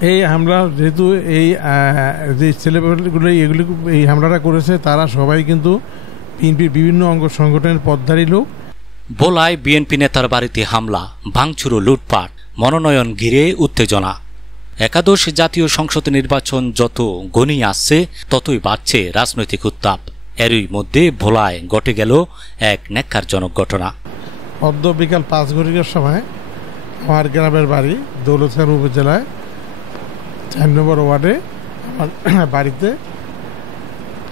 এই হামলা যেহেতু এই যে ছেলেগুলো এগুলি এই হামলাটা করেছে তারা সবাই কিন্তু বিএনপির বিভিন্ন অঙ্গ সংগঠনের পদধারী লোক। ভোলায় বিএনপি নেতার বাড়িতে হামলা, ভাঙচুর ও লুটপাট, মনোনয়ন ঘিরে উত্তেজনা। একাদশ জাতীয় সংসদ নির্বাচন যত ঘনিয়ে আসছে ততই বাড়ছে রাজনৈতিক উত্তাপ। এরই মধ্যে ভোলায় ঘটে গেল এক ন্যাক্কারজনক ঘটনা। অদ্য বিকাল 5 ঘটিকার সময় আমার গ্রামের বাড়ি দৌলতখান উপজেলায় 4 নম্বর ওয়ার্ডে আমার বাড়িতে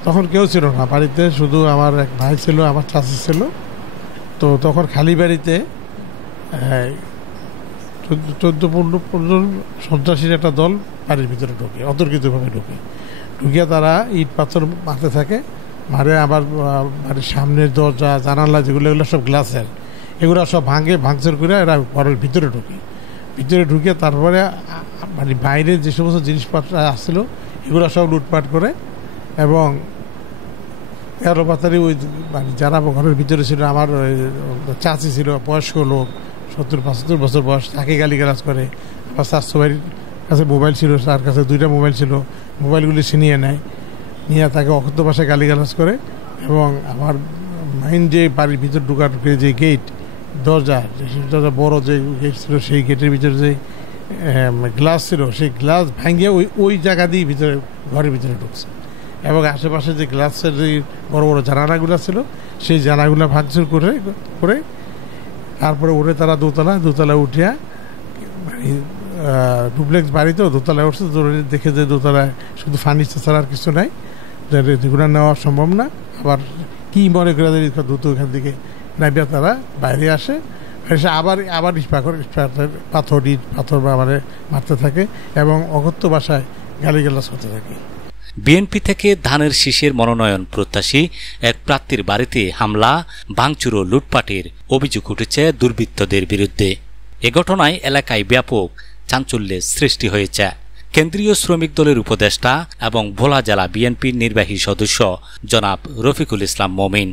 তখন কেউ ছিল না, বাড়িতে শুধু আমার এক ভাই ছিল, আমার চাচি ছিল। তো তখন খালি বাড়িতে 14-15 সন্ত্রাসীর একটা দল বাড়ির ভিতরে ঢোকে, অতর্কিতভাবে ঢুকিয়ে তারা ইট পাথর মারতে থাকে। মারে আবার বাড়ির সামনের দরজা জানালা যেগুলো এগুলো সব গ্লাসের, এগুলো সব ভাঙচুর করে এরা ঘরের ভিতরে ঢুকে তারপরে মানে বাইরে যে সমস্ত জিনিসপত্র আসছিল এগুলো সব লুটপাট করে। এবং এর পাতারি ওই মানে যারা ঘরের ভিতরে ছিল, আমার চাচি ছিল, বয়স্ক লোক, 70-75 বছর বয়স, তাকে গালিগালাজ করে। আমার স্বাস্থ্য ভাইয়ের কাছে মোবাইল ছিল, তার কাছে 2টা মোবাইল ছিল, মোবাইলগুলি ছিনিয়ে নেয়, নিয়ে তাকে অকথ্য ভাষায় গালিগালাজ করে। এবং আমার মাইন যে বাড়ির ভিতর ঢুকে যে গেট দরজা বড় যে গেট ছিল, সেই গেটের ভিতরে যে গ্লাস ছিল, সেই গ্লাস ভাঙিয়ে ওই জায়গা দিয়ে ঘরের ভিতরে ঢুকছে। এবং আশেপাশে যে গ্লাসের যে বড় বড় জানালাগুলো ছিল সেই জানালাগুলো ভাঙচুর করে তারপরে ওরে তারা দোতলা উঠিয়া ডুপ্লেক্স বাড়িতেও দোতলায় উঠছে। দেখে যে দোতলায় শুধু ফার্নিচার ছাড়া আর কিছু নাই, যেগুলো নেওয়া সম্ভব না। আবার কি মনে করে দ্রুত ওখান থেকে নাইবিয়া তারা বাইরে আসে, এসে আবার পাথর মারতে থাকে এবং অকথ্য ভাষায় গালিগালাজ করতে থাকে। বিএনপি থেকে ধানের শীষের মনোনয়ন প্রত্যাশী এক প্রার্থীর বাড়িতে হামলা, ভাঙচুর ও লুটপাটের অভিযোগ উঠেছে দুর্বৃত্তদের বিরুদ্ধে। এ ঘটনায় এলাকায় ব্যাপক চাঞ্চল্যের সৃষ্টি হয়েছে। কেন্দ্রীয় শ্রমিক দলের উপদেষ্টা এবং ভোলা জেলা বিএনপির নির্বাহী সদস্য জনাব রফিকুল ইসলাম মমিন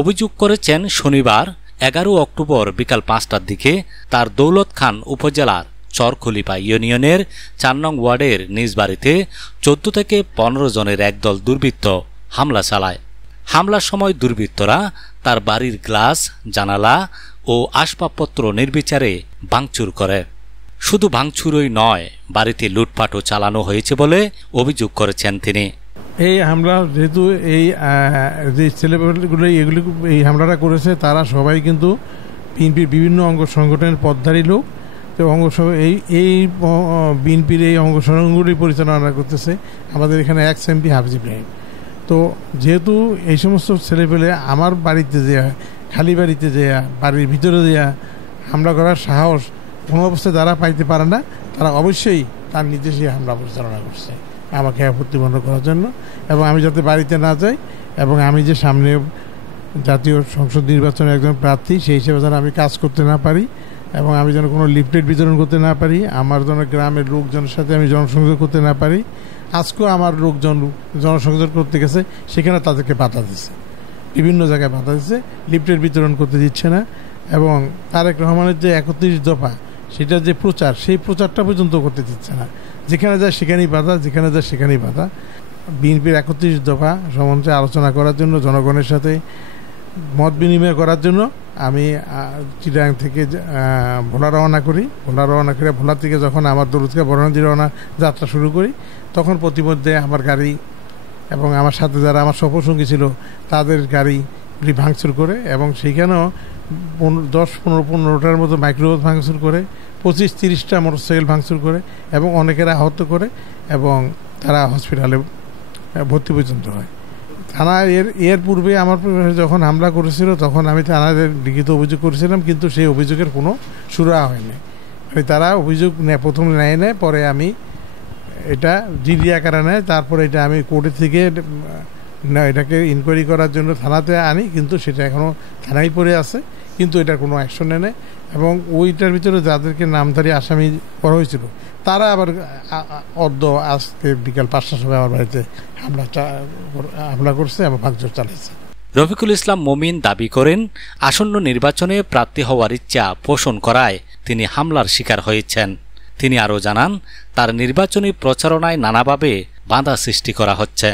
অভিযোগ করেছেন, শনিবার 11 অক্টোবর বিকাল 5টার দিকে তার দৌলত খান উপজেলার চরখলিপা ইউনিয়নের 4 নং ওয়ার্ডের নিজ বাড়িতে 14 থেকে 15 জনের একদল দুর্বৃত্ত হামলা চালায়। হামলার সময় দুর্বৃত্তরা তার বাড়ির গ্লাস, জানালা ও আসবাবপত্র নির্বিচারে ভাঙচুর করে। শুধু ভাঙচুরই নয়, বাড়িতে লুটপাটও চালানো হয়েছে বলে অভিযোগ করেছেন তিনি। এই হামলা যেহেতু এই যে ছেলেগুলো এগুলি এই হামলাটা করেছে তারা সবাই কিন্তু বিএনপির বিভিন্ন অঙ্গ সংগঠনের পদধারী লোক। তো এই বিএনপির এই অঙ্গ সংগঠনগুলি পরিচালনা করতেছে আমাদের এখানে এক্স এমপি হাফিজ ইব্রাহিম। তো যেহেতু এই সমস্ত ছেলেপেলে আমার বাড়িতে খালি বাড়িতে বাড়ির ভিতরে হামলা করার সাহস কোনো অবস্থায় যারা পাইতে পারে না, তারা অবশ্যই তার নির্দেশে হামলা পরিচালনা করছে আমাকে প্রতিবন্ধ করার জন্য। এবং আমি যাতে বাড়িতে না যাই এবং আমি যে সামনে জাতীয় সংসদ নির্বাচনের একজন প্রার্থী, সেই হিসেবে যেন আমি কাজ করতে না পারি এবং আমি যেন কোনো লিফলেট বিতরণ করতে না পারি, আমার যেন গ্রামের লোকজনের সাথে আমি জনসংযোগ করতে না পারি। আজকেও আমার লোকজন জনসংযোগ করতে গেছে, সেখানে তাদেরকে বাধা দিচ্ছে, বিভিন্ন জায়গায় বাধা দিচ্ছে, লিফলেট বিতরণ করতে দিচ্ছে না। এবং তারেক রহমানের যে 31 দফা সেটা যে প্রচার, সেই প্রচারটা পর্যন্ত করতে দিচ্ছে না। যেখানে যায় সেখানেই বাধা, যেখানে যায় সেখানেই বাধা। বিএনপির 31 দফা সম্বন্ধে আলোচনা করার জন্য, জনগণের সাথে মত বিনিময় করার জন্য আমি চিটাগাং থেকে ভোলা রওনা করি। ভোলা থেকে যখন আমার দৌলতখান বরহানজি রওনা যাত্রা শুরু করি, তখন প্রতিমধ্যে আমার গাড়ি এবং আমার সাথে যারা আমার সফরসঙ্গী ছিল তাদের গাড়িগুলি ভাঙচুর করে এবং সেইখানেও 10-15টার মতো মাইক্রোবাস ভাঙচুর করে, 25-30টা মোটরসাইকেল ভাঙচুর করে এবং অনেকেরা আহত করে এবং তারা হসপিটালে ভর্তি পর্যন্ত হয়। থানা এর পূর্বে আমার যখন হামলা করেছিল তখন আমি থানায় লিখিত অভিযোগ করেছিলাম, কিন্তু সেই অভিযোগের কোনো সুরাহা হয়নি। তারা অভিযোগ প্রথমে নেয়, পরে আমি এটা জিডি আকারে নেয়, তারপরে এটা আমি কোর্টের থেকে এটাকে ইনকোয়ারি করার জন্য থানাতে আনি, কিন্তু সেটা এখনও থানায় পড়ে আছে, কিন্তু এটার কোনো অ্যাকশন নেয়। এবং ওইটার ভিতরে যাদেরকে নামধারী আসামি করা হয়েছিল তারা আবার আজকে বিকাল 5টার সময় আমার বাড়িতে হামলা করছে এবং ভাঙচুর চালাইছে। রফিকুল ইসলাম মমিন দাবি করেন, আসন্ন নির্বাচনে প্রার্থী হওয়ার ইচ্ছা পোষণ করায় তিনি হামলার শিকার হয়েছেন। তিনি আরও জানান, তার নির্বাচনী প্রচারণায় নানাভাবে বাধা সৃষ্টি করা হচ্ছে।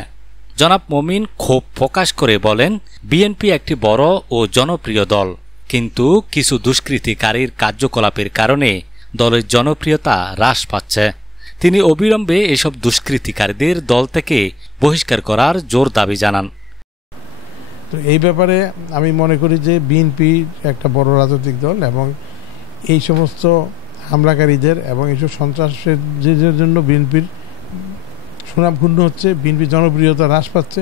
জনাব মমিন ক্ষোভ প্রকাশ করে বলেন, বিএনপি একটি বড় ও জনপ্রিয় দল, কিন্তু কিছু দুষ্কৃতিকারীর কার্যকলাপের কারণে দলের জনপ্রিয়তা হ্রাস পাচ্ছে। তিনি অবিলম্বে এসব দুষ্কৃতিকারীদের দল থেকে বহিষ্কার করার জোর দাবি জানান। তো এই ব্যাপারে আমি মনে করি যে বিএনপি একটা বড় রাজনৈতিক দল এবং এই সমস্ত হামলাকারীদের এবং এইসব সন্ত্রাসীদের জন্য বিএনপির সুনাম ক্ষুণ্ণ হচ্ছে, বিএনপির জনপ্রিয়তা হ্রাস পাচ্ছে,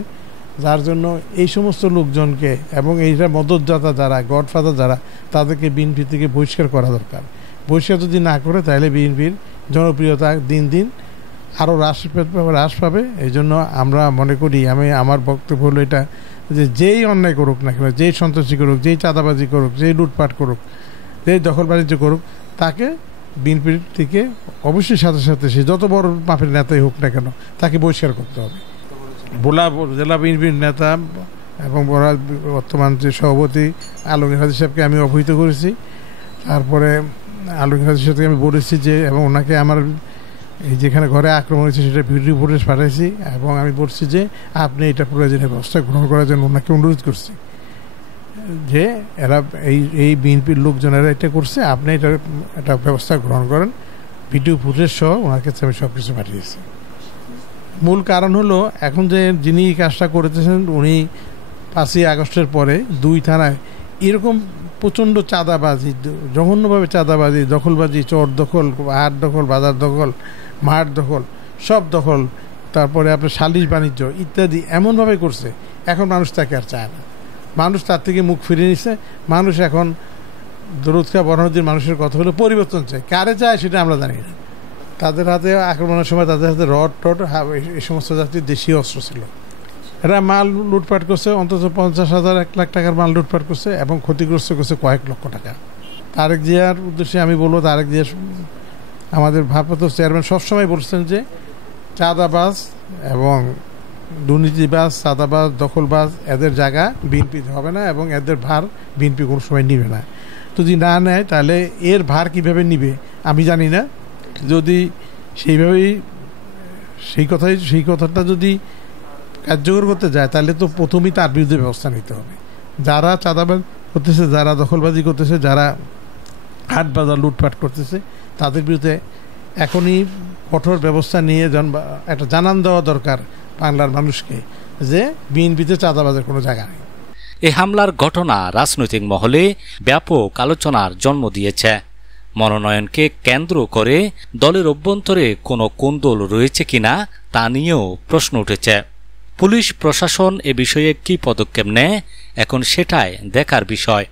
যার জন্য এই সমস্ত লোকজনকে এবং এইটা মদতদাতা যারা, গডফাদার যারা, তাদেরকে বিএনপি থেকে বহিষ্কার করা দরকার। বহিষ্কার যদি না করে তাহলে বিএনপির জনপ্রিয়তা দিন দিন আরও হ্রাস পাবে। এই জন্য আমরা মনে করি, আমার বক্তব্য হলো এটা যে যেই অন্যায় করুক না কেন, যেই সন্ত্রাসী করুক, যেই চাঁদাবাজি করুক, যেই লুটপাট করুক, যেই দখল বাণিজ্য করুক, তাকে বিএনপির থেকে অবশ্যই সাথে সাথে সে যত বড় মাপের নেতাই হোক না কেন তাকে বহিষ্কার করতে হবে। ভোলা জেলা বিএনপির নেতা এবং বর্তমান যে সভাপতি আলমগীর হাজী সাহেবকে আমি অবহিত করেছি। তারপরে আলমগীর হাজী সাহেবকে আমি বলেছি যে, এবং ওনাকে আমার এই যেখানে ঘরে আক্রমণ হয়েছে সেটা ভিডিও ফুটেজ পাঠাইছি, এবং আমি বলছি যে আপনি এটা প্রয়োজনীয় ব্যবস্থা গ্রহণ করার জন্য ওনাকে অনুরোধ করছি যে এরা এই বিএনপির লোকজনেরা এটা করছে, আপনি এটা ব্যবস্থা গ্রহণ করেন। ভিডিও ফুটেজ সহ ওনার কাছে আমি সব কিছু পাঠিয়েছি। মূল কারণ হলো, এখন যে যিনি এই কাজটা করেছেন উনি 5ই আগস্টের পরে 2 থানায় এরকম প্রচণ্ড চাঁদাবাজি, জঘন্যভাবে চাঁদাবাজি, দখলবাজি, চোর দখল, হাট দখল, বাজার দখল, মাঠ দখল, সব দখল, তারপরে আপনার সালিশ বাণিজ্য ইত্যাদি এমনভাবে করছে, এখন মানুষ তাকে আর চায় না। মানুষ তার থেকে মুখ ফিরিয়ে নিচ্ছে। মানুষ এখন দরুদ খাঁ বড়নদীর মানুষের কথা হলো পরিবর্তন চায়। কারে চায় সেটা আমরা জানি না। তাদের হাতে আক্রমণের সময় তাদের হাতে রড টড এই সমস্ত জাতির দেশীয় অস্ত্র ছিল। এরা মাল লুটপাট করছে, অন্তত 50,000 1 লাখ টাকার মাল লুটপাট করছে এবং ক্ষতিগ্রস্ত করছে কয়েক লক্ষ টাকা। তারেক জিয়ার উদ্দেশ্যে আমি বলবো, তারেক জিয়া আমাদের ভারপ্রাপ্ত চেয়ারম্যান সবসময় বলছেন যে চাঁদাবাজ এবং দুর্নীতিবাজ, চাঁদাবাজ, দখলবাজ এদের জায়গা বিএনপিতে হবে না এবং এদের ভার বিএনপি কোনো সময় নিবে না। যদি না নেয় তাহলে এর ভার কিভাবে নিবে আমি জানি না। যদি সেইভাবেই সেই কথাটা যদি কার্যকর করতে যায় তাহলে তো প্রথমেই তার বিরুদ্ধে ব্যবস্থা নিতে হবে। যারা চাঁদাবাজ করতেছে, যারা দখলবাজি করতেছে, যারা হাট বাজার লুটপাট করতেছে, তাদের বিরুদ্ধে এখনই কঠোর ব্যবস্থা নিয়ে একটা জানান দেওয়া দরকার বাংলার মানুষকে যে বিএনপিতে চাঁদাবাজের কোনো জায়গা নেই। এই হামলার ঘটনা রাজনৈতিক মহলে ব্যাপক আলোচনার জন্ম দিয়েছে। মনোনয়নকে কেন্দ্র করে দলের অভ্যন্তরে কোনো কোন্দল রয়েছে কিনা তা নিয়েও প্রশ্ন উঠেছে। পুলিশ প্রশাসন এ বিষয়ে কী পদক্ষেপ নেয় এখন সেটাই দেখার বিষয়।